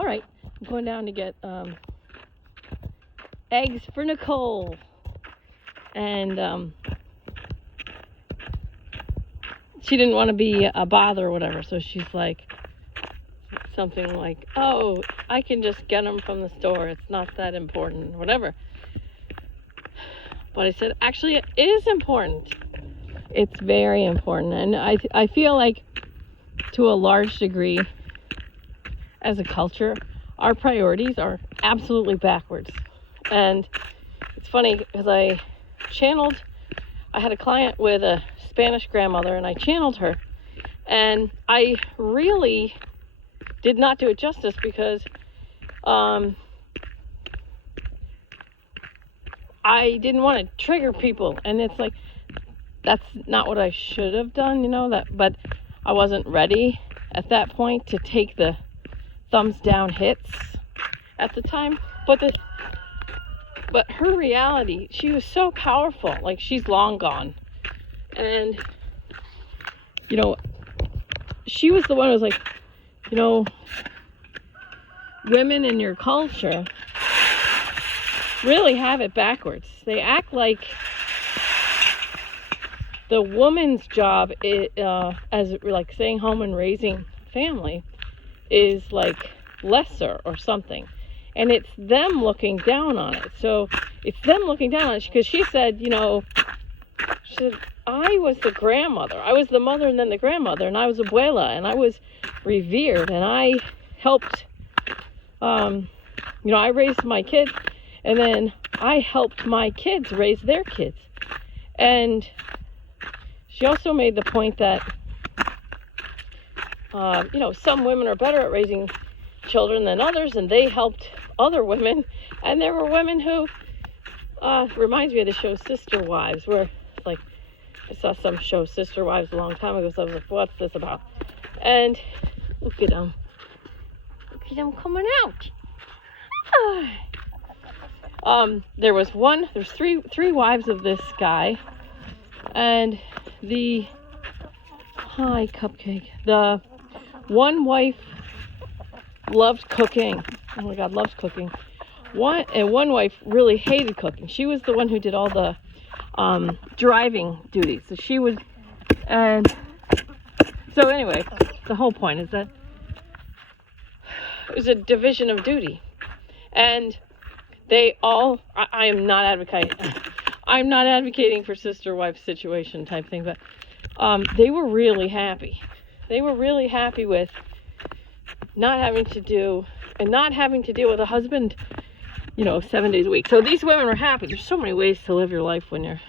all right, I'm going down to get eggs for Nicole. And she didn't want to be a bother or whatever, so she's like, something like, oh, I can just get them from the store. It's not that important, whatever. But I said, actually, it is important. It's very important. And I feel like, to a large degree, as a culture, our priorities are absolutely backwards. And it's funny because I had a client with a Spanish grandmother, and I channeled her. And I really did not do it justice because I didn't want to trigger people. And it's like, that's not what I should have done, but I wasn't ready at that point to take the thumbs down hits at the time. But her reality, she was so powerful. Like, she's long gone. And, she was the one who was like, women in your culture really have it backwards. They act like the woman's job as like staying home and raising family is like lesser or something. And it's them looking down on it. So it's them looking down on it because she said, I was the grandmother. I was the mother and then the grandmother, and I was abuela, and I was revered, and I helped, I raised my kids, and then I helped my kids raise their kids. And she also made the point that, some women are better at raising children than others, and they helped other women. And there were women who, reminds me of the show Sister Wives, where, like, I saw some show Sister Wives a long time ago, so I was like, what's this about? And look at them. Look at them coming out. There's three wives of this guy, and hi Cupcake, the one wife loved cooking. Oh my God, loves cooking. One wife really hated cooking. She was the one who did all the driving duties. So she would, and so anyway, the whole point is that it was a division of duty. And they all, I am not advocating for sister wife situation type thing, but they were really happy. They were really happy with not having to deal with a husband, 7 days a week. So these women were happy. There's so many ways to live your life when you're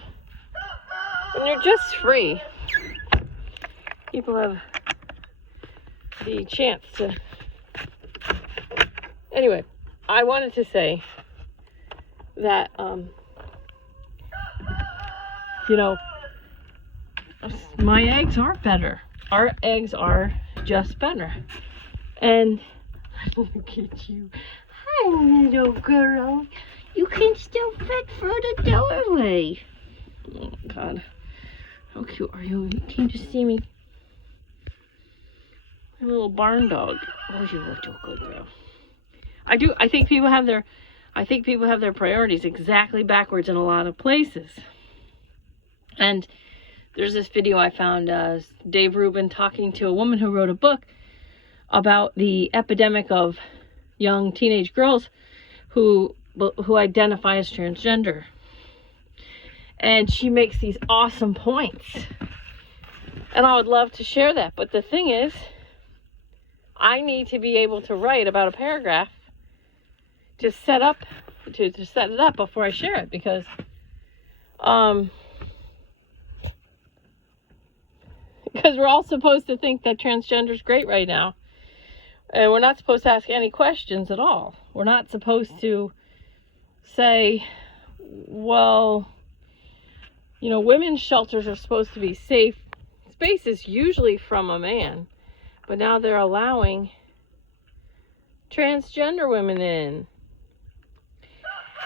just free. People have the chance to. Anyway, I wanted to say that, my eggs are better. Our eggs are just better. And look at you. Hi, little girl. You can still fit through the doorway. Oh, God. How cute are you? You came to see me. My little barn dog. Oh, you look so good, girl. I think people have their priorities exactly backwards in a lot of places. And there's this video I found, Dave Rubin talking to a woman who wrote a book about the epidemic of young teenage girls who identify as transgender. And she makes these awesome points. And I would love to share that. But the thing is, I need to be able to write about a paragraph to set it up before I share it, because we're all supposed to think that transgender is great right now, and we're not supposed to ask any questions at all. We're not supposed to say, well, women's shelters are supposed to be safe spaces, usually from a man, but now they're allowing transgender women in.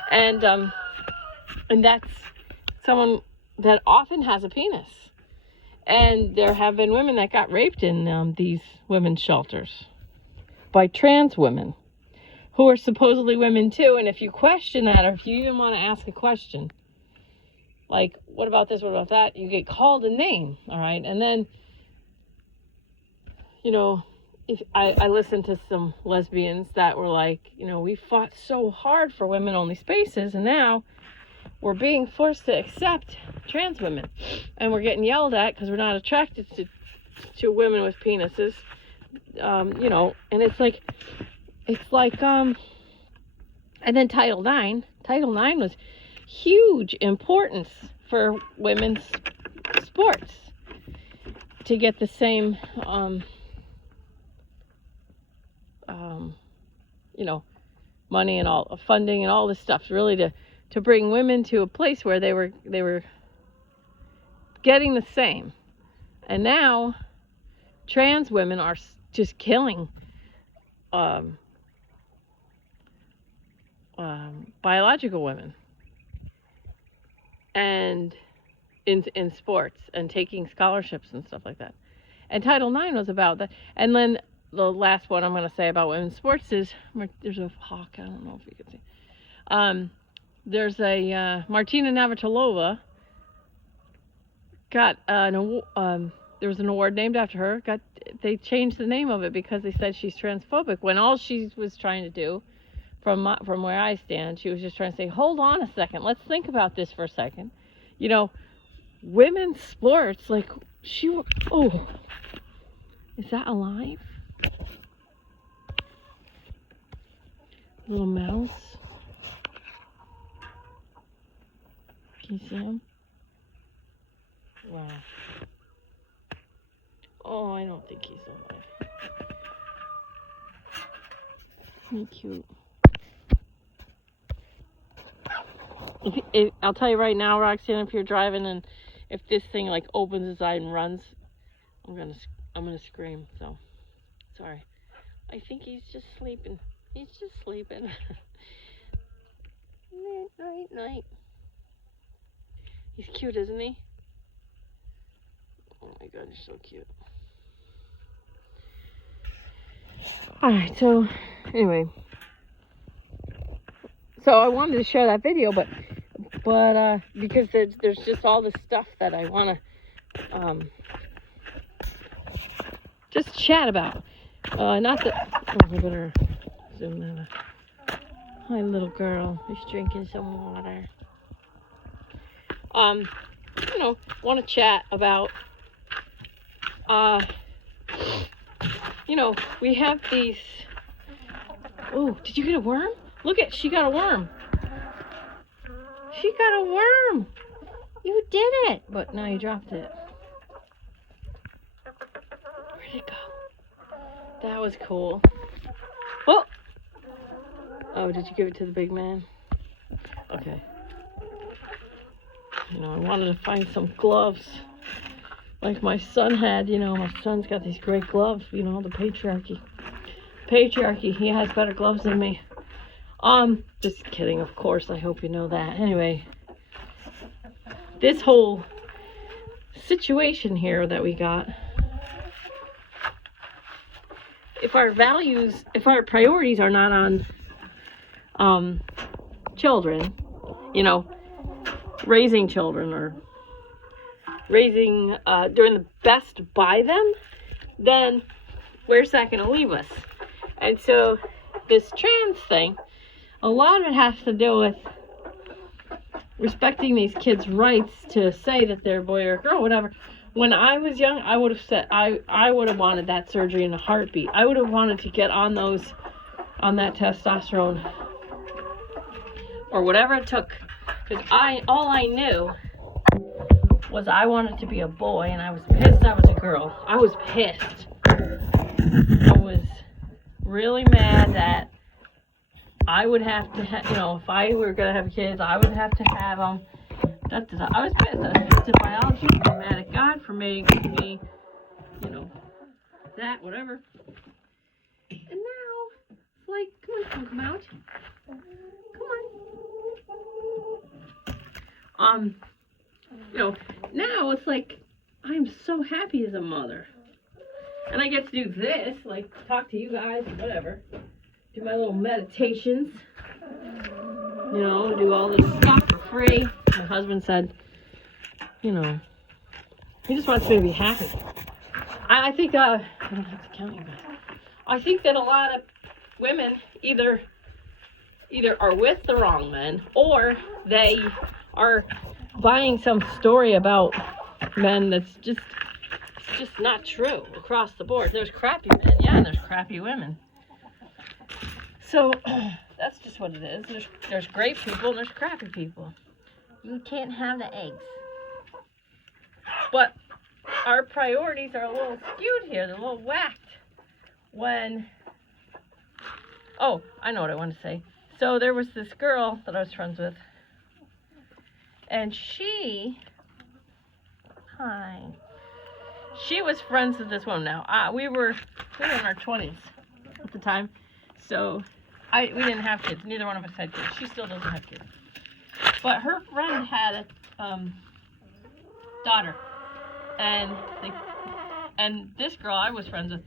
And that's someone that often has a penis. And there have been women that got raped in these women's shelters by trans women. who are supposedly women too. And if you question that, or if you even want to ask a question, like, what about this, what about that, you get called a name, all right? And then, you know, if I listened to some lesbians that were like, you know, we fought so hard for women-only spaces, and now we're being forced to accept trans women, and we're getting yelled at because we're not attracted to women with penises, you know. And it's like, and then Title IX was huge importance for women's sports to get the same, you know, money and all funding and all this stuff, really to bring women to a place where they were getting the same. And now trans women are just killing biological women and in sports and taking scholarships and stuff like that. And Title IX was about that. And then the last one I'm going to say about women's sports is, there's a hawk, I don't know if you can see. There's a Martina Navratilova got an award. There was an award named after her. They changed the name of it because they said she's transphobic, when all she was trying to do, from where I stand, she was just trying to say, hold on a second, let's think about this for a second. You know, women's sports, like, oh, is that alive? Little mouse. Can you see him? Wow. Oh, I don't think he's alive. He's cute. I'll tell you right now, Roxanne, if you're driving and if this thing like opens its eye and runs, I'm gonna scream. So sorry. I think he's just sleeping. He's just sleeping. Night. He's cute, isn't he? Oh my God, he's so cute. Alright, so anyway. So I wanted to share that video, but because there's just all this stuff that I want to just chat about. Not that, I better zoom that up. Hi, little girl. She's drinking some water. You know, want to chat about, you know, we have these, oh, did you get a worm? Look she got a worm. She got a worm. You did it. But now you dropped it. Where'd it go? That was cool. Oh, did you give it to the big man? Okay. You know, I wanted to find some gloves like my son had. You know, my son's got these great gloves, you know, the patriarchy. He has better gloves than me. Just kidding, of course. I hope you know that. Anyway, this whole situation here that we got, if our priorities are not on children, you know, raising children or raising, doing the best by them, then where's that going to leave us? And so this trans thing, a lot of it has to do with respecting these kids' rights to say that they're a boy or a girl, whatever. When I was young, I would have said, I would have wanted that surgery in a heartbeat. I would have wanted to get on that testosterone or whatever it took, because all I knew was I wanted to be a boy, and I was pissed I was a girl. I was pissed. I was really mad that I would have to you know, if I were going to have kids, I would have to have them. I was pissed. I was pissed at biology. I was mad at God for making me, you know, that, whatever. And now, it's like, come out. Come on. You know, now it's like, I'm so happy as a mother. And I get to do this, like, talk to you guys, whatever. do my little meditations, you know, do all this stuff for free. My husband said, you know, he just wants me to be happy. I think, I don't have to count you guys. I think that a lot of women either are with the wrong men, or they are buying some story about men that's just not true across the board. There's crappy men, yeah, and there's crappy women. So that's just what it is. There's great people and there's crappy people. You can't have the eggs. But our priorities are a little skewed here. They're a little whacked when... Oh, I know what I want to say. So there was this girl that I was friends with. And she was friends with this woman. Now, we were in our 20s at the time. So we didn't have kids. Neither one of us had kids. She still doesn't have kids. But her friend had a daughter. And this girl I was friends with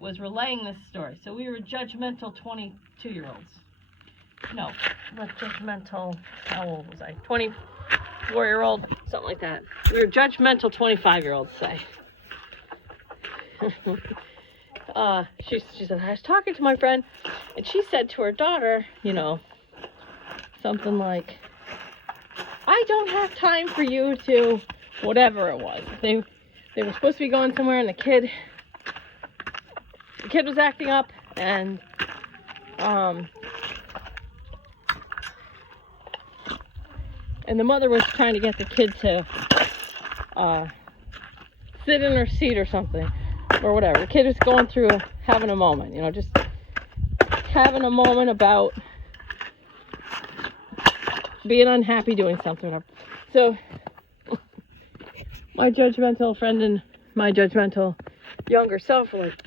was relaying this story. So we were judgmental 22-year-olds. No, not judgmental. How old was I? 24-year-old, something like that. We were judgmental 25-year-olds, say. She said, I was talking to my friend, and she said to her daughter, you know, something like, I don't have time for you to, whatever it was. They were supposed to be going somewhere, and the kid was acting up, and the mother was trying to get the kid to sit in her seat or something, or whatever. The kid was going through having a moment, you know, just having a moment about being unhappy doing something. So my judgmental friend and my judgmental younger self were like,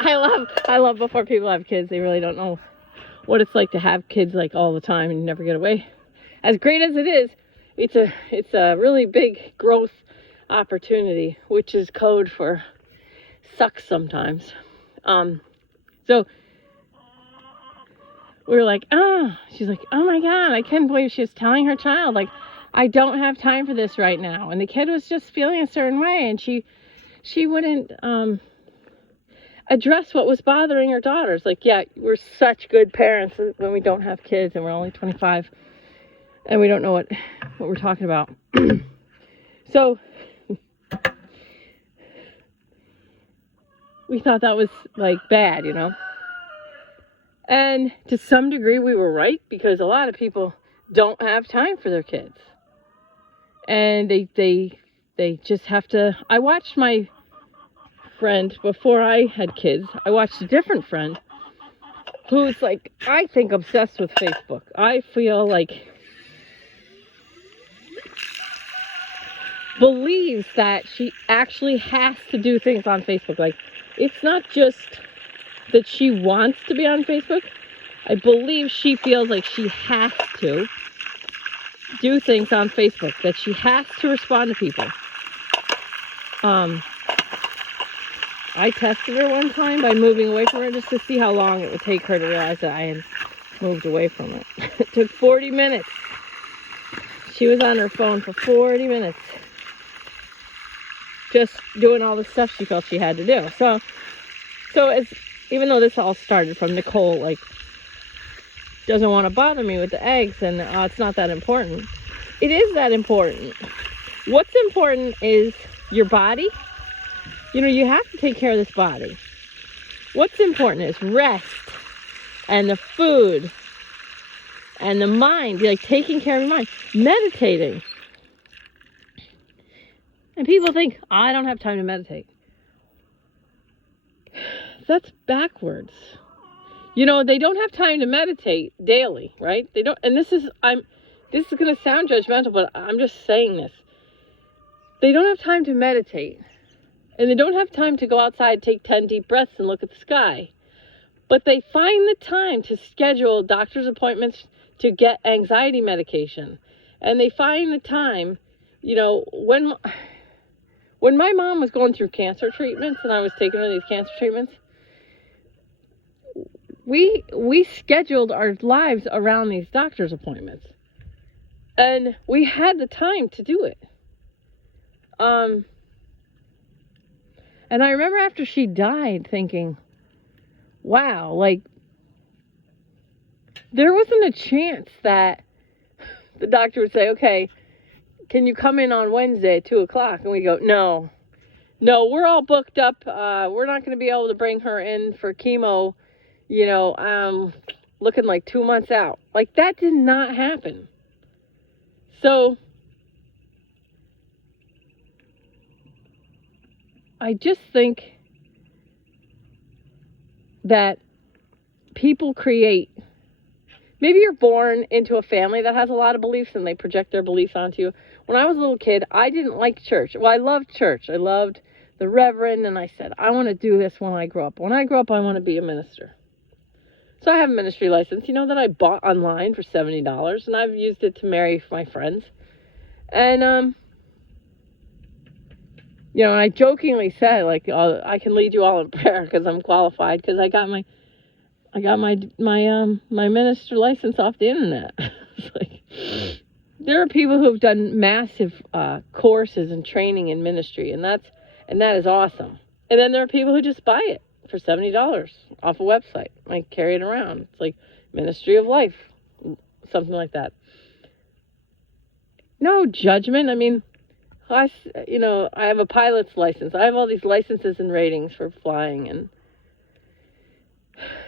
I love before people have kids. They really don't know what it's like to have kids like all the time and never get away. As great as it is, it's a really big growth opportunity, which is code for sucks sometimes. So we were like, she's like, oh my God, I can't believe she was telling her child, like, I don't have time for this right now. And the kid was just feeling a certain way, and she wouldn't address what was bothering her daughters. Like, yeah, we're such good parents when we don't have kids and we're only 25 and we don't know what we're talking about. So we thought that was like bad, you know. And to some degree we were right, because a lot of people don't have time for their kids. And they just have to. I watched my friend before I had kids. I watched a different friend who's like, I think, obsessed with Facebook. I feel like believes that she actually has to do things on Facebook. Like, it's not just that she wants to be on Facebook. I believe she feels like she has to do things on Facebook, that she has to respond to people. I tested her one time by moving away from her just to see how long it would take her to realize that I had moved away from it. It took 40 minutes. She was on her phone for 40 minutes. Just doing all the stuff she felt she had to do. So even though this all started from Nicole, like, doesn't want to bother me with the eggs, and it's not that important. It is that important. What's important is your body. You know, you have to take care of this body. What's important is rest and the food and the mind, like taking care of your mind, meditating. And people think, I don't have time to meditate. That's backwards. You know, they don't have time to meditate daily, right? They don't, and this is going to sound judgmental, but I'm just saying this. They don't have time to meditate. And they don't have time to go outside, take 10 deep breaths and look at the sky. But they find the time to schedule doctor's appointments to get anxiety medication. And they find the time, you know, when my mom was going through cancer treatments and I was taking her these cancer treatments, we scheduled our lives around these doctor's appointments. And we had the time to do it. And I remember after she died thinking, wow, like, there wasn't a chance that the doctor would say, okay, can you come in on Wednesday at 2 o'clock? And we go, no, we're all booked up. We're not going to be able to bring her in for chemo, looking like 2 months out. Like, that did not happen. So I just think that people create, maybe you're born into a family that has a lot of beliefs and they project their beliefs onto you. When I was a little kid, I didn't like church. Well, I loved church. I loved the reverend, and I said, I want to do this when I grow up. When I grow up, I want to be a minister. So I have a ministry license, that I bought online for $70, and I've used it to marry my friends. And, and I jokingly said, like, I can lead you all in prayer because I'm qualified, because I got my minister license off the internet. It's like, there are people who've done massive courses and training in ministry, and that is awesome. And then there are people who just buy it for $70 off a website. I carry it around. It's like Ministry of Life, something like that. No judgment. I mean, I have a pilot's license. I have all these licenses and ratings for flying, and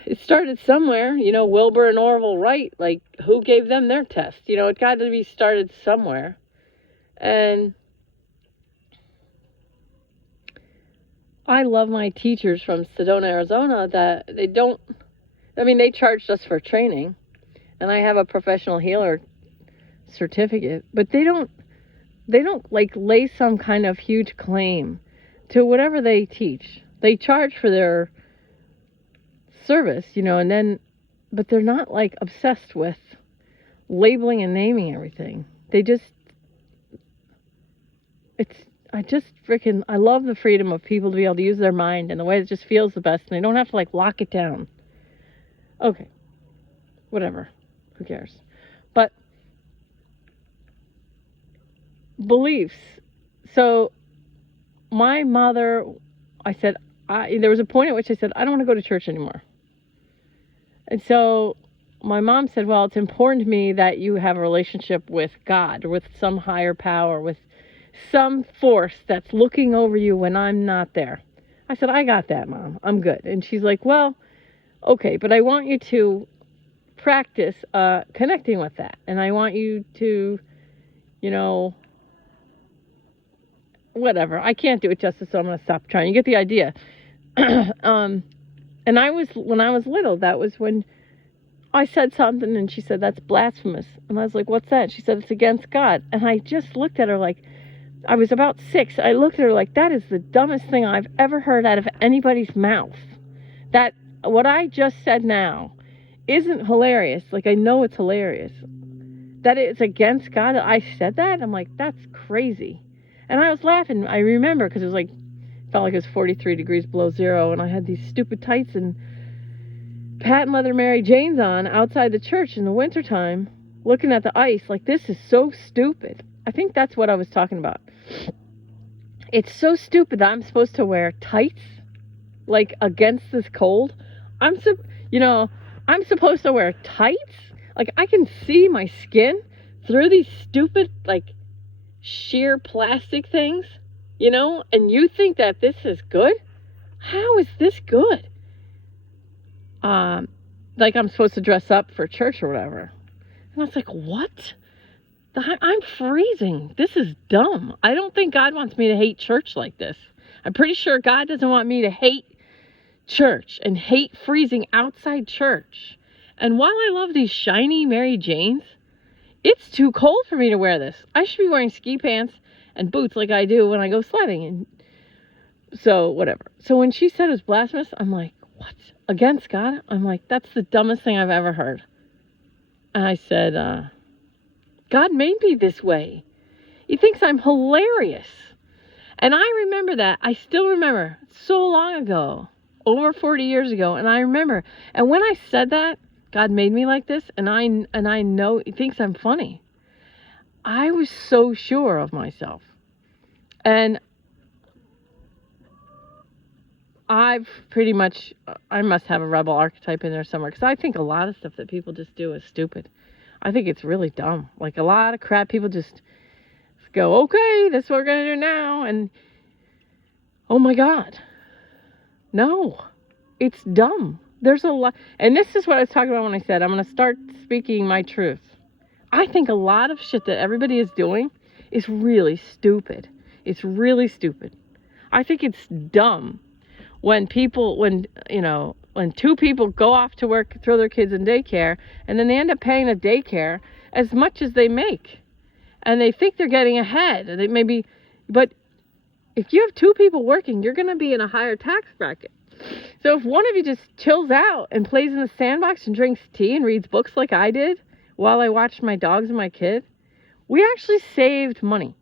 it started somewhere. Wilbur and Orville Wright, like, who gave them their test? It got to be started somewhere. And I love my teachers from Sedona, Arizona, that they charged us for training, and I have a professional healer certificate, but they don't like lay some kind of huge claim to whatever they teach. They charge for their service, but they're not like obsessed with labeling and naming everything. I love the freedom of people to be able to use their mind in the way that just feels the best, and they don't have to like lock it down. Okay, whatever, who cares? But beliefs. So my mother, there was a point at which I said, I don't want to go to church anymore. And so my mom said, well, it's important to me that you have a relationship with God, or with some higher power, with some force that's looking over you when I'm not there. I said, I got that, Mom. I'm good. And she's like, well, okay, but I want you to practice connecting with that. And I want you to, whatever. I can't do it justice, so I'm going to stop trying. You get the idea. And when I was little, that was when I said something, and she said, that's blasphemous. And I was like, what's that? She said, it's against God. And I just looked at her like, I was about 6. I looked at her like, that is the dumbest thing I've ever heard out of anybody's mouth. That what I just said now isn't hilarious. Like, I know it's hilarious. That it's against God that I said that? I'm like, that's crazy. And I was laughing. I remember, because it felt like it was 43 degrees below zero, and I had these stupid tights and Pat Mother Mary Jane's on outside the church in the wintertime, looking at the ice like, this is so stupid. I think that's what I was talking about. It's so stupid that I'm supposed to wear tights, like, against this cold. I'm supposed to wear tights? Like, I can see my skin through these stupid, like, sheer plastic things, and you think that this is good? How is this good? Like, I'm supposed to dress up for church or whatever. And I was like, what? I'm freezing. This is dumb. I don't think God wants me to hate church like this. I'm pretty sure God doesn't want me to hate church and hate freezing outside church. And while I love these shiny Mary Janes, it's too cold for me to wear this. I should be wearing ski pants and boots like I do when I go sledding. And so, whatever. So when she said it was blasphemous, I'm like, what? Against God? I'm like, that's the dumbest thing I've ever heard. And I said, God made me this way. He thinks I'm hilarious. And I remember that. I still remember, so long ago, over 40 years ago. And I remember, and when I said that, God made me like this, and I know He thinks I'm funny. I was so sure of myself. And I've pretty much, I must have a rebel archetype in there somewhere, because I think a lot of stuff that people just do is stupid. I think it's really dumb. Like a lot of crap, people just go, okay, this is what we're going to do now. And oh my God. No, it's dumb. There's a lot. And this is what I was talking about when I said, I'm going to start speaking my truth. I think a lot of shit that everybody is doing is really stupid. It's really stupid. I think it's dumb when people, when two people go off to work, throw their kids in daycare, and then they end up paying the daycare as much as they make. And they think they're getting ahead. And they maybe, but if you have two people working, you're going to be in a higher tax bracket. So if one of you just chills out and plays in the sandbox and drinks tea and reads books like I did while I watched my dogs and my kid, we actually saved money.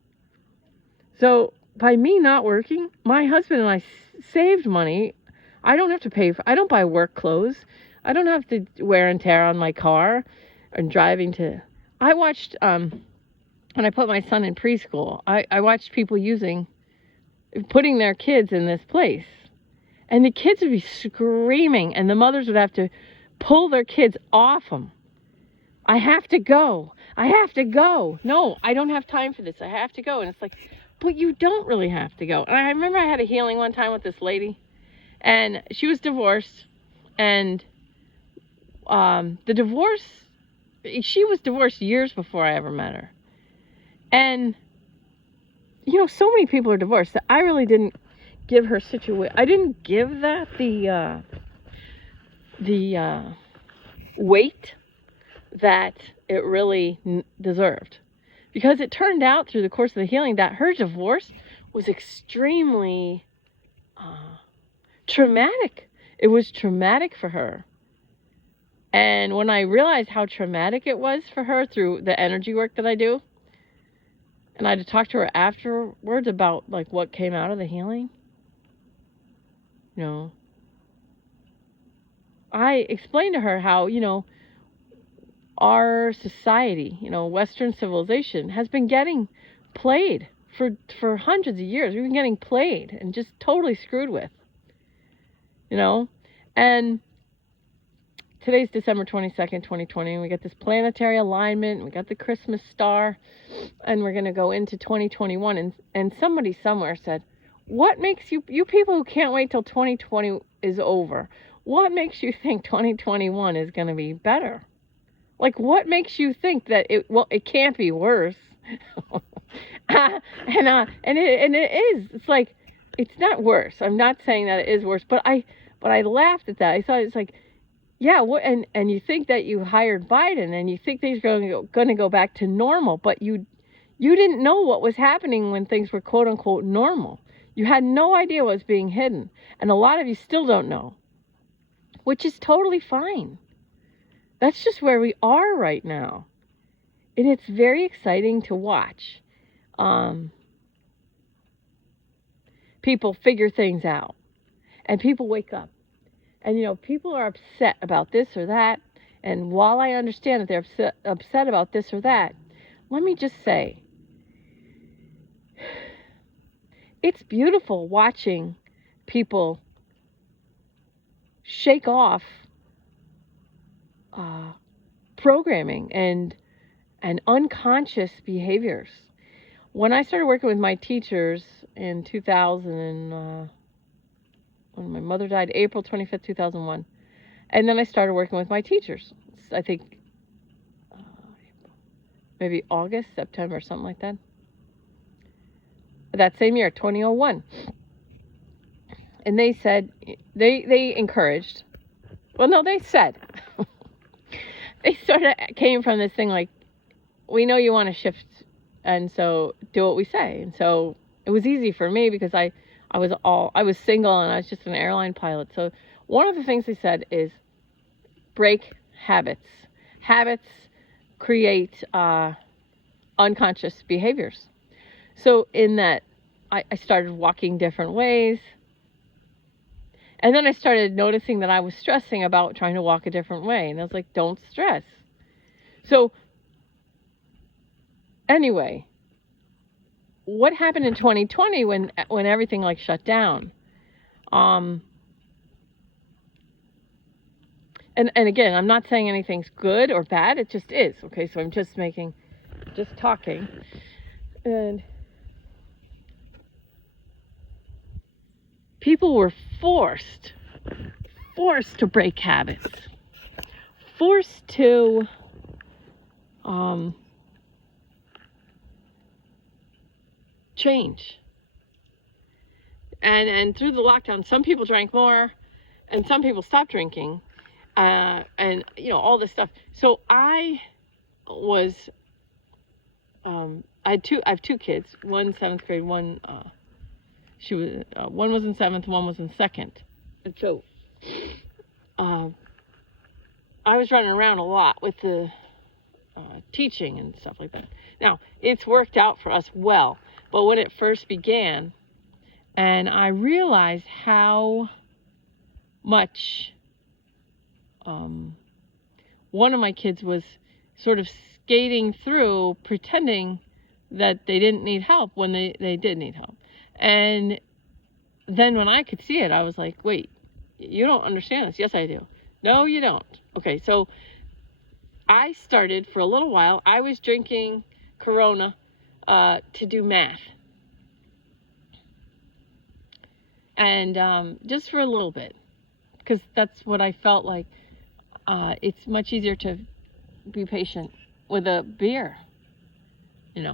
So by me not working, my husband and I saved money. I don't have to pay for, I don't buy work clothes. I don't have to wear and tear on my car and driving to, I watched, when I put my son in preschool, I watched people putting their kids in this place. And the kids would be screaming, and the mothers would have to pull their kids off them. I have to go. I have to go. No, I don't have time for this. I have to go. And it's like, but you don't really have to go. And I remember I had a healing one time with this lady, and she was divorced. And the divorce, she was divorced years before I ever met her. And, so many people are divorced that I really didn't give her situation. I didn't give that the weight that it really deserved, because it turned out through the course of the healing that her divorce was extremely traumatic. It was traumatic for her. And when I realized how traumatic it was for her through the energy work that I do, and I had to talk to her afterwards about like what came out of the healing, I explained to her how, our society, Western civilization has been getting played for hundreds of years. We've been getting played and just totally screwed with, and today's December 22nd, 2020, and we got this planetary alignment, we got the Christmas star, and we're going to go into 2021, and somebody somewhere said, what makes you people who can't wait till 2020 is over, what makes you think 2021 is going to be better? Like, what makes you think that it can't be worse? and it is. It's like, it's not worse. I'm not saying that it is worse, but I laughed at that. I thought it's like, yeah, and you think that you hired Biden and you think things are going to go back to normal, but you didn't know what was happening when things were quote unquote normal. You had no idea what was being hidden. And a lot of you still don't know, which is totally fine. That's just where we are right now. And it's very exciting to watch people figure things out. And people wake up. And, people are upset about this or that. And while I understand that they're upset about this or that, let me just say, it's beautiful watching people shake off programming and unconscious behaviors. When I started working with my teachers in 2000, when my mother died, April 25th, 2001, and then I started working with my teachers, I think maybe August, September, something like that. That same year, 2001. And they said, they encouraged, well, no, they said, they sort of came from this thing like, we know you want to shift, and so do what we say. And so it was easy for me because I was single and I was just an airline pilot. So one of the things they said is break habits. Habits create unconscious behaviors. So in that, I started walking different ways. And then I started noticing that I was stressing about trying to walk a different way. And I was like, don't stress. So anyway, what happened in 2020 when everything like shut down? And again, I'm not saying anything's good or bad. It just is. Okay, so I'm just talking. And people were forced to break habits, forced to change. And through the lockdown, some people drank more and some people stopped drinking, and all this stuff. So I have two kids, one 7th grade, one one was in 7th, one was in 2nd. And so I was running around a lot with the teaching and stuff like that. Now, it's worked out for us well, but when it first began, and I realized how much one of my kids was sort of skating through, pretending that they didn't need help when they did need help. And then when I could see it, I was like, wait, you don't understand this. Yes, I do. No, you don't. Okay, so I started for a little while. I was drinking Corona to do math. And just for a little bit, because that's what I felt like. It's much easier to be patient with a beer, and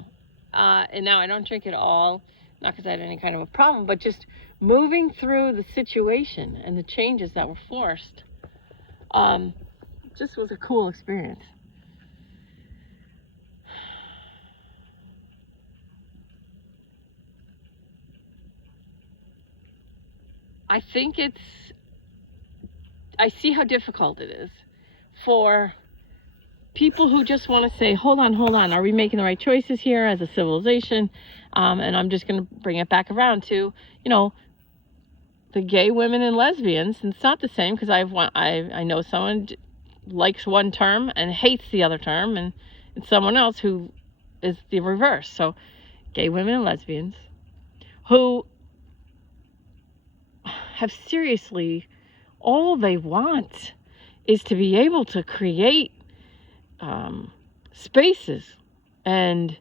now I don't drink it all, not because I had any kind of a problem, but just moving through the situation and the changes that were forced, just was a cool experience. I think I see how difficult it is for people who just want to say, hold on, are we making the right choices here as a civilization? And I'm just going to bring it back around to, the gay women and lesbians. And it's not the same, because I know someone likes one term and hates the other term, and someone else who is the reverse. So gay women and lesbians who have seriously, all they want is to be able to create spaces and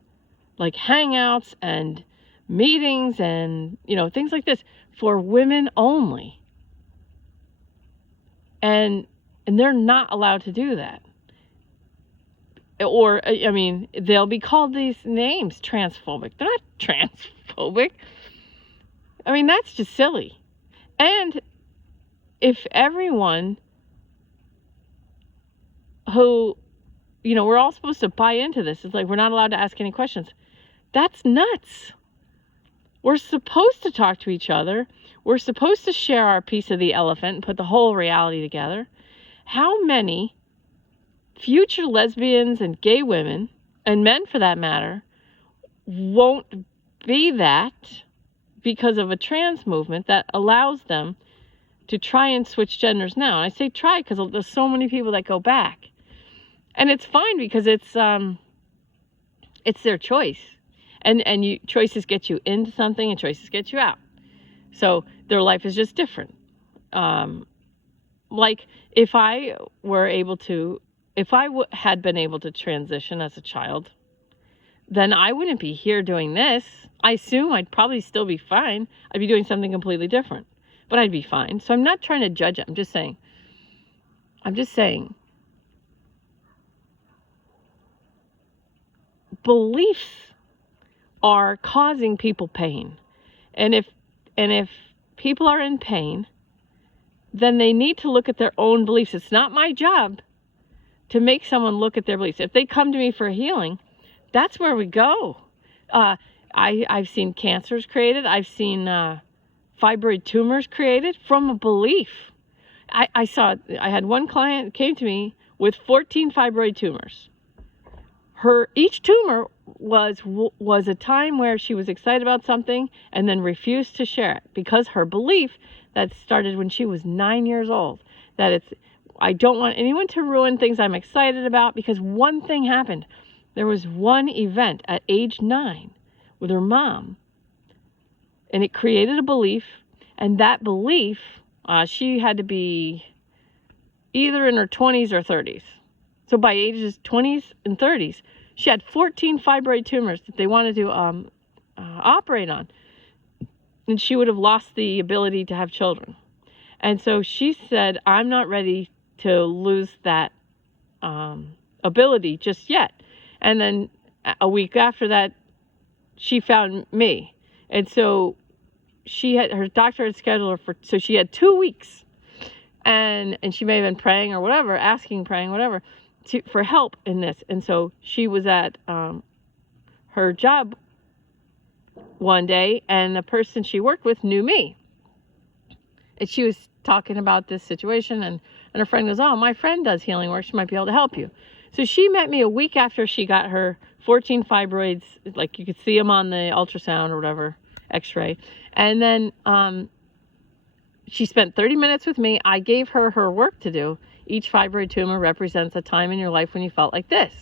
like hangouts and meetings and things like this for women only, and they're not allowed to do that. Or they'll be called these names, transphobic. They're not transphobic. That's just silly. And if everyone who, we're all supposed to buy into this, it's like we're not allowed to ask any questions. That's nuts. We're supposed to talk to each other. We're supposed to share our piece of the elephant and put the whole reality together. How many future lesbians and gay women, and men for that matter, won't be that because of a trans movement that allows them to try and switch genders now? And I say try because there's so many people that go back. And it's fine because it's their choice. And choices get you into something and choices get you out. So their life is just different. Like if I had been able to transition as a child, then I wouldn't be here doing this. I assume I'd probably still be fine. I'd be doing something completely different, but I'd be fine. So I'm not trying to judge it. I'm just saying, beliefs are causing people pain. And if people are in pain, then they need to look at their own beliefs. It's not my job to make someone look at their beliefs. If they come to me for healing, that's where we go. I've seen cancers created. I've seen fibroid tumors created from a belief. I had one client came to me with 14 fibroid tumors. Each tumor was a time where she was excited about something and then refused to share it because her belief that started when she was 9 years old. I don't want anyone to ruin things I'm excited about, because one thing happened. There was one event at age 9 with her mom, and it created a belief, and that belief, she had to be either in her 20s or 30s. So by ages 20s and 30s, she had 14 fibroid tumors that they wanted to operate on, and she would have lost the ability to have children. And so she said, I'm not ready to lose that ability just yet. And then a week after that, she found me. And so her doctor had scheduled her so she had 2 weeks. And she may have been praying or whatever, praying, whatever, for help in this. And so she was at her job one day, and the person she worked with knew me. And she was talking about this situation, and her friend goes, oh, my friend does healing work. She might be able to help you. So she met me a week after she got her 14 fibroids, like you could see them on the ultrasound or whatever, x-ray. And then she spent 30 minutes with me. I gave her her work to do. Each fibroid tumor represents a time in your life when you felt like this.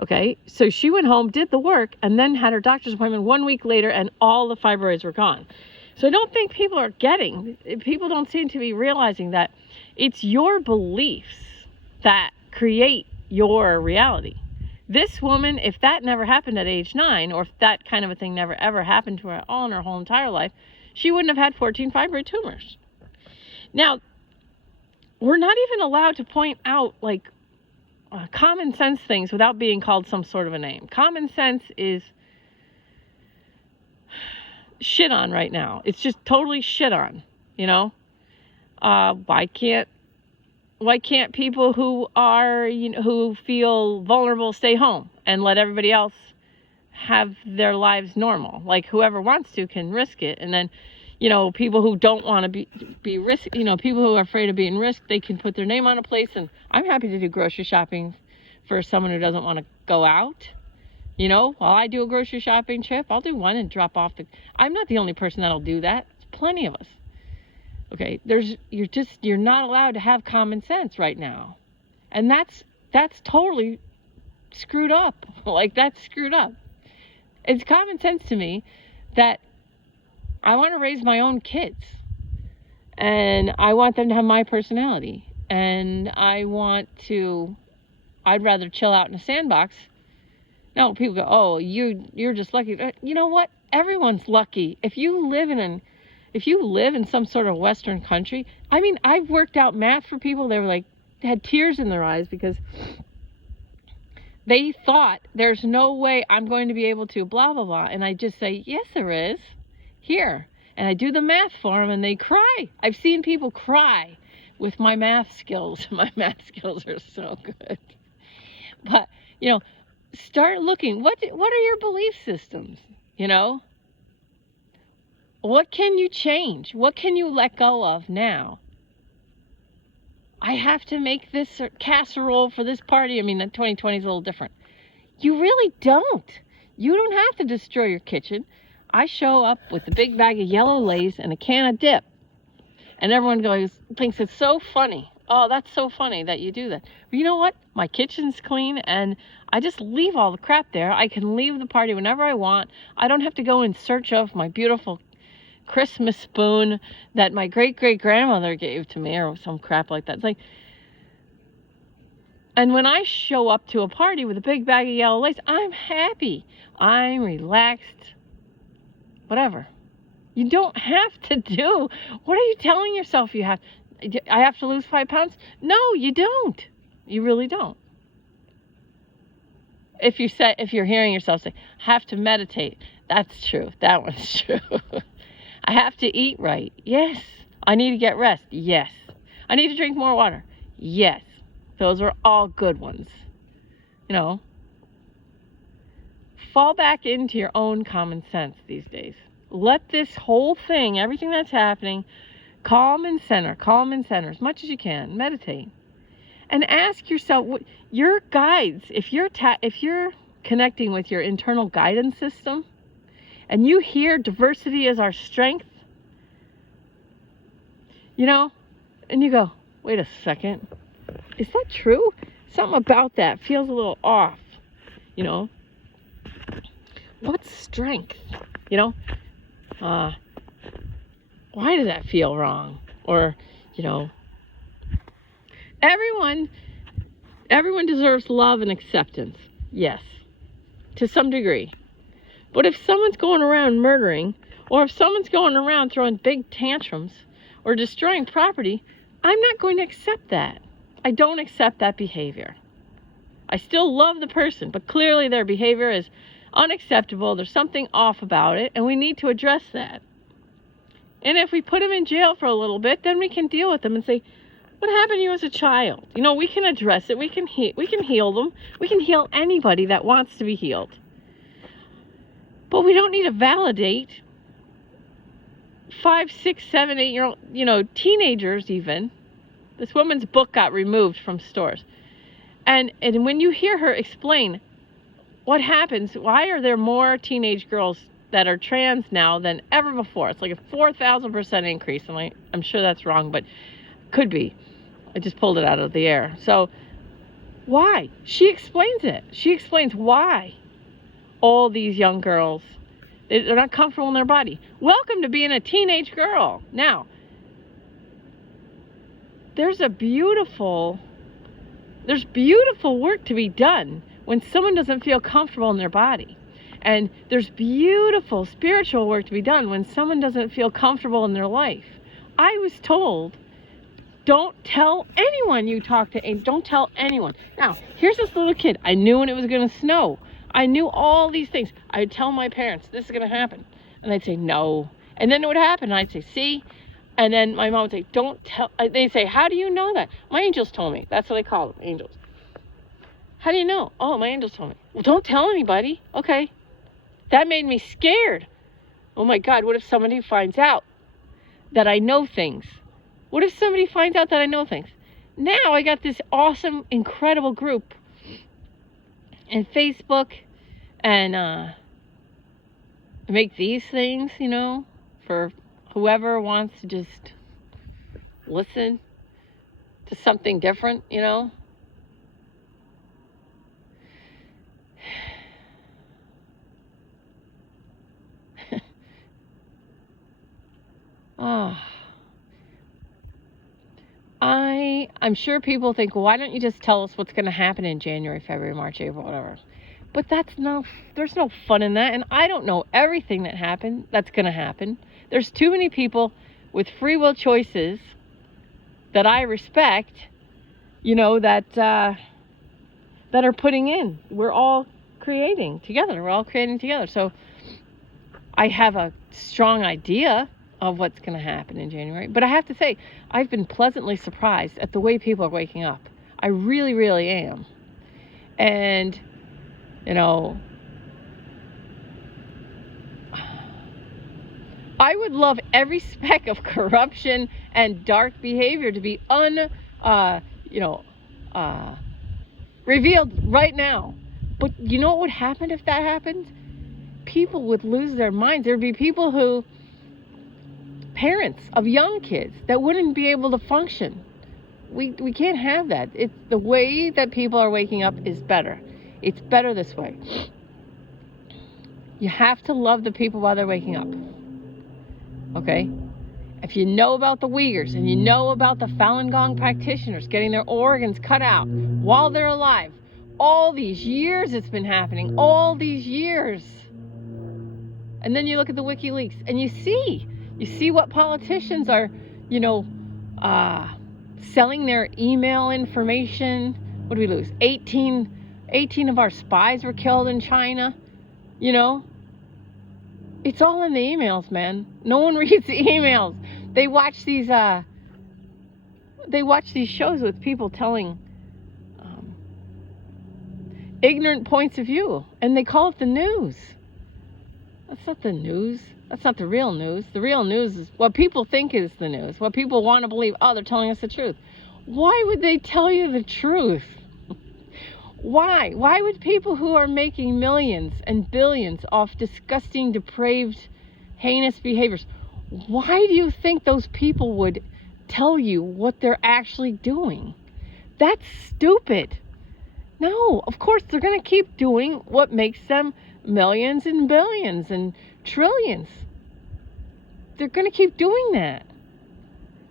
Okay, so she went home, did the work, and then had her doctor's appointment 1 week later, and all the fibroids were gone. So I don't think people don't seem to be realizing that it's your beliefs that create your reality. This woman, if that never happened at age 9, or if that kind of a thing never ever happened to her at all in her whole entire life, she wouldn't have had 14 fibroid tumors. Now, we're not even allowed to point out like common sense things without being called some sort of a name. Common sense is shit on right now. It's just totally shit on, you know? Why can't people who are, who feel vulnerable stay home and let everybody else have their lives normal? Like whoever wants to can risk it. And then, people who don't want to be risk, people who are afraid of being risked, they can put their name on a place. And I'm happy to do grocery shopping for someone who doesn't want to go out. While I do a grocery shopping trip, I'll do one and drop off I'm not the only person that'll do that. There's plenty of us. Okay, you're not allowed to have common sense right now. And that's totally screwed up. Like, that's screwed up. It's common sense to me that I want to raise my own kids. And I want them to have my personality. And I'd rather chill out in a sandbox. No, people go, oh, you're just lucky. You know what? Everyone's lucky. If you live in some sort of Western country, I've worked out math for people. They were had tears in their eyes because they thought there's no way I'm going to be able to blah, blah, blah. And I just say, yes, there is. Here. And I do the math for them and they cry. I've seen people cry with my math skills. My math skills are so good. But, start looking. What are your belief systems? What can you change? What can you let go of now? I have to make this casserole for this party. 2020 is a little different. You really don't. You don't have to destroy your kitchen. I show up with a big bag of yellow Lay's and a can of dip. And everyone thinks it's so funny. Oh, that's so funny that you do that. But you know what? My kitchen's clean and I just leave all the crap there. I can leave the party whenever I want. I don't have to go in search of my beautiful Christmas spoon that my great-great-grandmother gave to me or some crap like that. And when I show up to a party with a big bag of yellow Lay's, I'm happy. I'm relaxed. Whatever. You don't have to do. What are you telling yourself I have to lose 5 pounds? No, you don't. You really don't. If you're hearing yourself say, have to meditate, that's true. That one's true. I have to eat right. Yes. I need to get rest. Yes. I need to drink more water. Yes. Those are all good ones. Fall back into your own common sense these days. Let this whole thing, everything that's happening, calm and center as much as you can. Meditate. And ask yourself, your guides, if you're connecting with your internal guidance system, and you hear diversity is our strength, you know? And you go, wait a second, is that true? Something about that feels a little off, you know? What's strength? You know? Why does that feel wrong? Or, you know, everyone deserves love and acceptance. Yes, to some degree. But if someone's going around murdering, or if someone's going around throwing big tantrums or destroying property, I'm not going to accept that. I don't accept that behavior. I still love the person, but clearly their behavior is unacceptable. There's something off about it, and we need to address that. And if we put them in jail for a little bit, then we can deal with them and say, what happened to you as a child? You know, we can address it. We can heal them. We can heal anybody that wants to be healed. But we don't need to validate 5, 6, 7, 8-year-old, you know, teenagers even. This woman's book got removed from stores. And when you hear her explain what happens, why are there more teenage girls that are trans now than ever before? It's like a 4,000% increase. And I'm sure that's wrong, but could be. I just pulled it out of the air. So why? She explains it. She explains why all these young girls, they're not comfortable in their body. Welcome to being a teenage girl. Now, there's beautiful work to be done when someone doesn't feel comfortable in their body. And there's beautiful spiritual work to be done when someone doesn't feel comfortable in their life. I was told, don't tell anyone you talk to. Don't tell anyone. Now, here's this little kid. I knew when it was going to snow. I knew all these things. I'd tell my parents, this is going to happen. And they'd say, no. And then it would happen. And I'd say, see? And then my mom would say, don't tell. They'd say, how do you know that? My angels told me. That's what they call them, angels. How do you know? Oh, my angels told me. Well, don't tell anybody. Okay. That made me scared. Oh my God, what if somebody finds out that I know things? What if somebody finds out that I know things? Now I got this awesome, incredible group in Facebook, and I make these things, you know, for whoever wants to just listen to something different, you know. Oh, I'm sure people think, well, why don't you just tell us what's going to happen in January, February, March, April, whatever. But there's no fun in that. And I don't know everything that's going to happen. There's too many people with free will choices that I respect, you know, that are putting in. We're all creating together. So I have a strong idea of what's going to happen in January. But I have to say, I've been pleasantly surprised at the way people are waking up. I really, really am. And, you know, I would love every speck of corruption and dark behavior to be revealed right now. But you know what would happen if that happened? People would lose their minds. There'd be people parents of young kids that wouldn't be able to function. We can't have that. It's the way that people are waking up is better. It's better this way. You have to love the people while they're waking up. Okay? If you know about the Uyghurs and you know about the Falun Gong practitioners getting their organs cut out while they're alive, all these years it's been happening, all these years. And then you look at the WikiLeaks and you see what politicians are, you know, selling their email information. What did we lose? 18 of our spies were killed in China. You know, it's all in the emails, man. No one reads the emails. They watch these shows with people telling ignorant points of view, and they call it the news. That's not the news. That's not the real news. The real news is what people think is the news. What people want to believe. Oh, they're telling us the truth. Why would they tell you the truth? Why? Why would people who are making millions and billions off disgusting, depraved, heinous behaviors, why do you think those people would tell you what they're actually doing. That's stupid. No, of course they're going to keep doing what makes them millions and billions and trillions. They're going to keep doing that.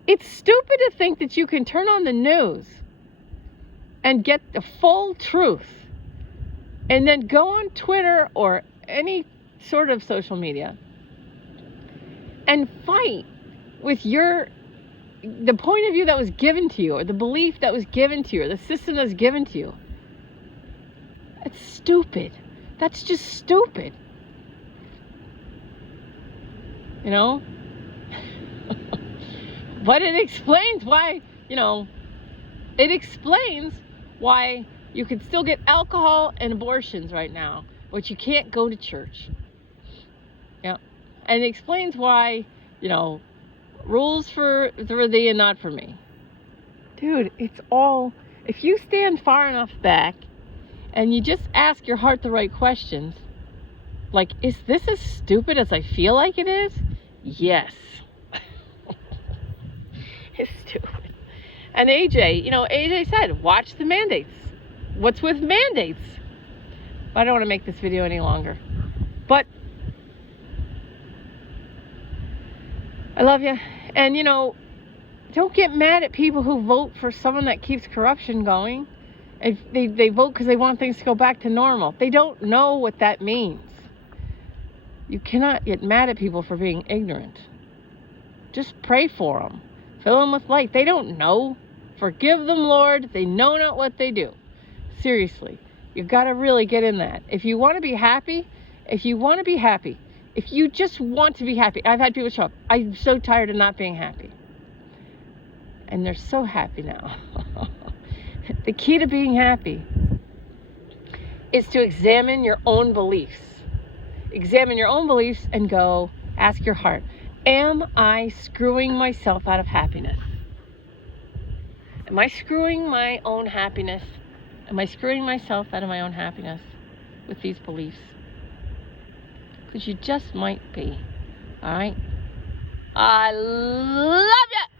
It's stupid to think that you can turn on the news and get the full truth and then go on Twitter or any sort of social media and fight with the point of view that was given to you, or the belief that was given to you, or the system that was given to you. It's stupid. That's just stupid. You know? But it explains why, it explains why you can still get alcohol and abortions right now, but you can't go to church. Yeah. And it explains why, rules for thee and not for me. Dude, it's all, if you stand far enough back and you just ask your heart the right questions, like, is this as stupid as I feel like it is? Yes. It's stupid. And AJ said, watch the mandates. What's with mandates? I don't want to make this video any longer. But I love you. And, don't get mad at people who vote for someone that keeps corruption going. If they vote because they want things to go back to normal. They don't know what that means. You cannot get mad at people for being ignorant. Just pray for them. Fill them with light. They don't know. Forgive them, Lord. They know not what they do. Seriously. You've got to really get in that. If you want to be happy, if you just want to be happy. I've had people show up. I'm so tired of not being happy. And they're so happy now. The key to being happy is to examine your own beliefs. Examine your own beliefs and go ask your heart, am I screwing myself out of happiness? Am I screwing my own happiness? Am I screwing myself out of my own happiness with these beliefs? Because you just might be. All right? I love you.